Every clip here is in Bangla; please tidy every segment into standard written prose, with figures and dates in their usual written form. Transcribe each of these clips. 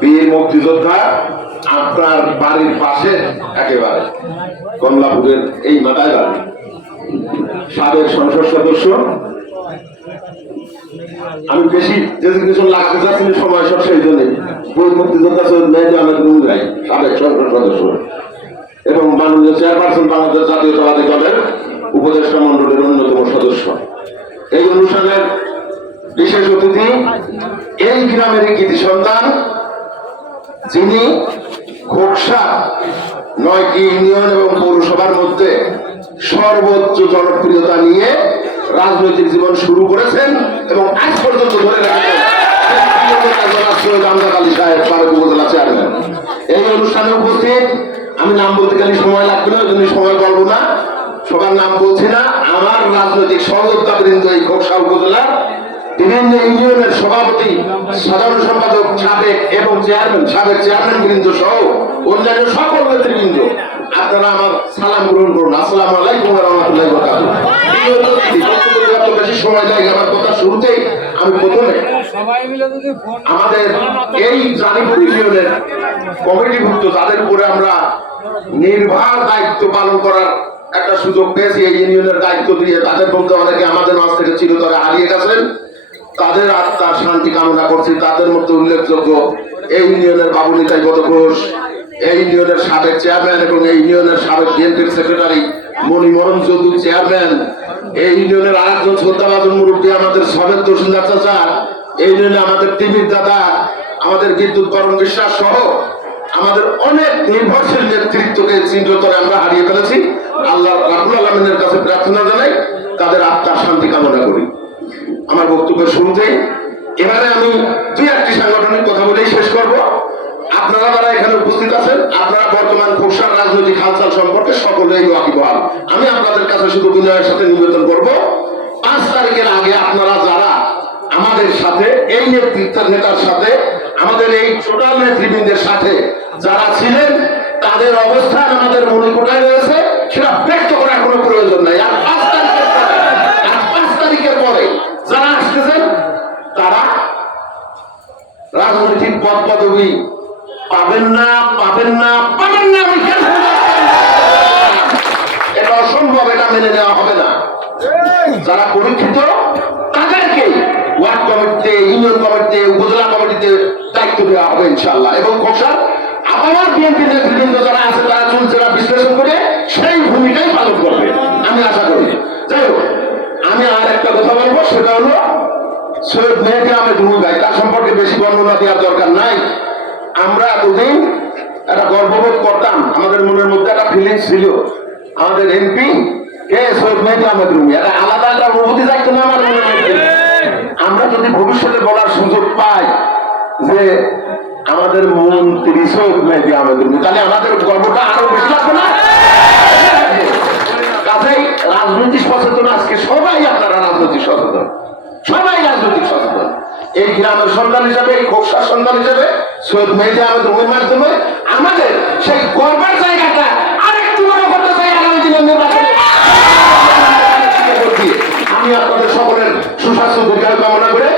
বীর মুক্তিযোদ্ধা আপনার বাড়ির পাশে একেবারে কমলাপুরের এই মাথায় বাড়ি, সাবেক সংসদ সদস্য। আমি বেশি ডেজিগনেশন লাগাতে চাচ্ছি সময় সব সেই জন্য বীর মুক্তিযোদ্ধা সৈয়দ মেহেদী আহমেদ রুমি ভাই, সাবেক সংসদ সদস্য এবং মাননীয় চেয়ারপারসন বাংলাদেশ জাতীয়তাবাদী দলের উপদেষ্টা মন্ডলের অন্যতম সদস্য। এই অনুষ্ঠানের বিশেষ অতিথি এই গ্রামের কৃতি সন্তান, যিনি খোকসা 9টি ইউনিয়ন এবং পৌরসভার মধ্যে সর্বোচ্চ জনপ্রিয়তা নিয়ে রাজনৈতিক জীবন শুরু করেছেন এবং আজ পর্যন্ত ধরে রাখেন আমজাদ আলী সাহেব, পারুল উপজেলা চেয়ারম্যান। এই অনুষ্ঠানে উপস্থিত, আমি নাম বলতে গেলে সময় লাগবে না, ওই জন্য সময় বলবো না, সবার নাম বলছি না। আমার রাজনৈতিক সহযোদ্ধা-বৃন্দ এই খোকসা উপজেলার বিভিন্ন ইউনিয়নের সভাপতি, সাধারণ সম্পাদক, সাবেক এবং সাবেক চেয়ারম্যান বৃন্দ সহ অন্যান্য সকল নেতৃবৃন্দ, আপনারা আমার সালাম গ্রহণ করুন। আসসালামু আলাইকুম ওয়া রাহমাতুল্লাহি ওয়া বারাকাতুহু। এত বেশি সময় লাগে আমার কথা শুরুতেই আমি প্রথমে আমাদের এই জানিপুর ইউনিয়নের কমিটিভুক্ত যাদের উপরে আমরা নির্ভর দায়িত্ব পালন করার একটা সুযোগ পেয়েছি, এই ইউনিয়নের দায়িত্ব দিয়ে তাদের মধ্যে অনেকে আমাদের মাঝ থেকে চিরতরে হারিয়ে গেছেন, তাদের আত্মার শান্তি কামনা করছি। তাদের মধ্যে উল্লেখযোগ্য এই ইউনিয়নের বাবু নিতাই ঘোষ, এই ইউনিয়নের সাবেক চেয়ারম্যান এবং এই ইউনিয়নের সাবেক বিএনপির সেক্রেটারি মণিমোহন চৌধুরী চেয়ারম্যান, এই ইউনিয়নের আরেকজন শ্রদ্ধাভাজন মুরব্বী আমাদের সবের তহসিলদার চাচা, এই ইউনিয়নে আমাদের টিভির দাদা, আমাদের বিদ্যুৎ বরণ বিশ্বাস সহ আমাদের অনেক নির্ভরশীল নেতৃত্বকে চিরতরে আমরা হারিয়ে ফেলেছি। আল্লাহ রাব্বুল আলামিনের কাছে প্রার্থনা জানাই, তাদের আত্মার শান্তি কামনা করি। আমার বক্তব্যের শুরুতে এবারে আমি দুই একটি সাংগঠনিক কথা বলেই শেষ করব। আপনারা যারা এখানে উপস্থিত আছেন, আপনারা বর্তমান খোকসার রাজনৈতিক হালচাল সম্পর্কে সকলেই ওয়াকিবহাল। আমি আপনাদের কাছে শুধু বিনয়ের সাথে নিবেদন করব, 5 তারিখের আগে আপনারা যারা আমাদের সাথে, এই নেতৃত্বের নেতার সাথে, আমাদের এই টোটাল নেতৃবৃন্দের সাথে যারা ছিলেন, তাদের অবস্থান আমাদের মনে কোটায় রয়েছে, সেটা ব্যক্ত করার কোনো প্রয়োজন নাই। আর 5 তারিখের পরে যারা আসতেছেন তারা রাজনৈতিক পদ পদবি পাবেন না। এটা অসম্ভব, এটা মেনে নেওয়া হবে না। যারা পরীক্ষিত তাদেরকে ওয়ার্ড কমিটিতে, ইউনিয়ন কমিটিতে, উপজেলা কমিটিতে দায়িত্ব দেওয়া হবে ইনশাআল্লাহ। এবং খোকসার আবার বিএনপি নেতৃবৃন্দ যারা আছে তারা চুলচেরা বিশ্লেষণ করে সেই ভূমিকাই পালন করবে, আমি আশা করি। যাই হোক, আমি আর একটা কথা বলবো, সেটা হলো সৈয়দ মেহেদী আহমেদ রুমি ভাই, তার সম্পর্কে বেশি বর্ণনা দেওয়ার দরকার নাই। আমরা এতদিন একটা গর্ববোধ করতাম, আমাদের মনের মধ্যে একটা ফিলিংস ছিল, আমাদের এমপি কে সৈয়দ মেহেদী আহমেদ রুমি, একটা আলাদা একটা অনুভূতি থাকতো না আমার মনের মধ্যে। আমরা যদি ভবিষ্যতে বলার সুযোগ পাই যে আমাদের মন্ত্রী সৈয়দ মেহেদী আহমেদ রুমি, তাহলে আমাদের গর্বটা আরো বেশি লাগবে না? কাজেই রাজনৈতিক সচেতন, আজকে সবাই আপনারা রাজনৈতিক সচেতন, সবাই রাজনৈতিক সচেতন। এই গ্রামের সন্তান হিসাবে, এই খোকসার সন্তান হিসাবে সৈয়দ মেহেদী আহমেদ রুমির মাধ্যমে আমাদের সেই গর্বের জায়গাটা আরেকটু বড় করতে চাই আগামী দিনের নির্বাচনে। আমি আপনাদের সকলের সুস্বাস্থ্য দীর্ঘায়ু কামনা করে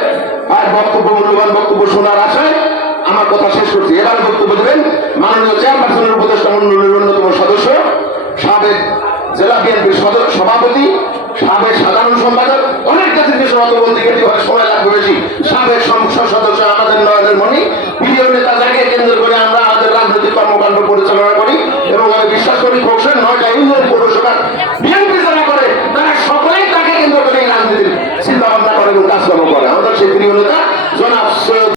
আর মূল্যবান বক্তব্য শোনার আশায় আমার কথা শেষ করছি। এবার বক্তব্য দেবেন মাননীয় চেয়ারপারসনের উপদেষ্টা মন্ডলের অন্যতম সদস্য, সাবেক জেলা বিএনপির সভাপতি, সাবেক সাধারণ সম্পাদক, অনেক কাছে অত বলতে গেলে সময় লাগবে বেশি, সাবেক সংসদ সদস্য আমাদের নয়নের মণি, প্রিয় নেতা, যাকে কেন্দ্র করে আমরা আমাদের রাজনৈতিক কর্মকাণ্ড পরিচালনা করি। এবং আমি বিশ্বাস করি খোকসার 9টা ইউনিয়ন পৌরসভার বিএনপি যারা করে তারা সকলেই তাকে কেন্দ্র করে রাজনীতির চিন্তা ভাবনা করে এবং কাজকর্ম করে। আমাদের সেই প্রিয় নেতা জনাব সৈয়দ